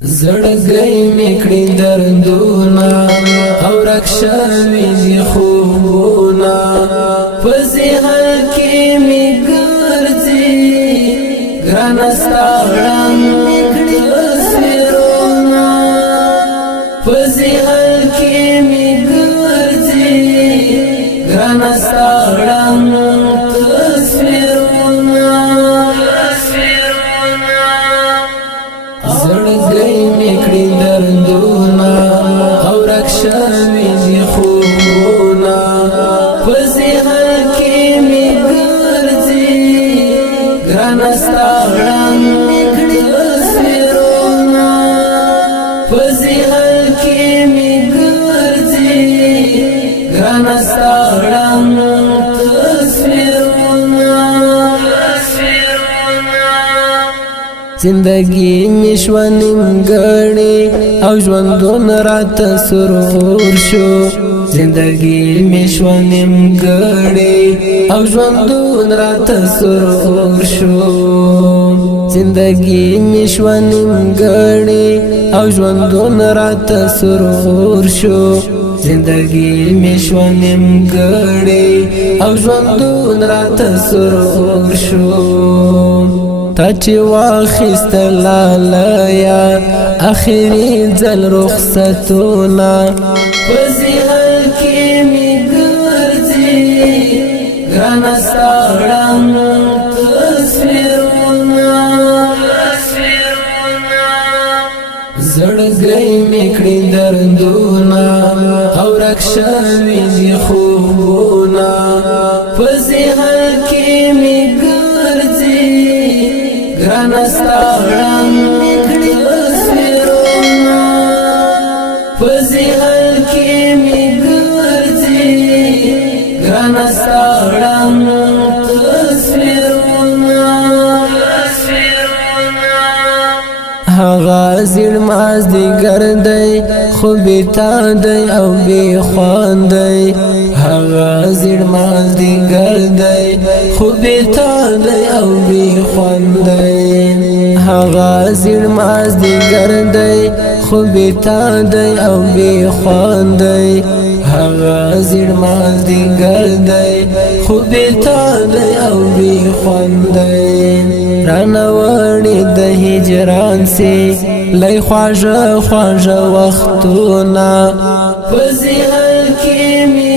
زړګی میکړي دردونه او رکشوي دي خوبونه په ذهن کې می ګرځي ګرانه ستا وړاندې میکړي تصویرونه په ذهن کې می ګرځي ګرانه ستا وړاندې زړګی میکړي دردونه او رکشوي دي خوبونه په ذهن کې می ګرځي ګرانه ستا وړاندې میکړي تصویرونه په ذهن کې می ګرځي ګرانه ستا وړاندې زندگی می شو نیمګړې او ژوندون راته سرور شو زندگی می شو نیمګړې او ژوندون راته سرور شو زندگی می شو نیمګړې او ژوندون راته سرور شو زندگی می شو نیمګړې او ژوندون راته سرور شو تا چې واخیست لالیا اخري ځل رخصتونه په ذهن کې می ګرځي ګرانه ستا وړاندې تصویرونه زړګی میکړي دردونه او رکشوي دي خوبونه په ذهن کې می ګرانه ستا وړاندې میکړي تصویرونه په ذهن کې می ګرځي ګرانه ستا وړاندې تصویرونه هغه زړه مازدیګر دی خو بېتا دی او بې خوند دی هغه زړه مازدیګر دی خو بېتا دی او بې خوند دی هغه زړه مازدیګر دی خو بېتا دی او بې خوند دی هغه زړه مازدیګر دی خو بېتا دی او بې خوند دی رانه وړې د هجران سي لای خواږه خواږه وختونه په ذهن کې می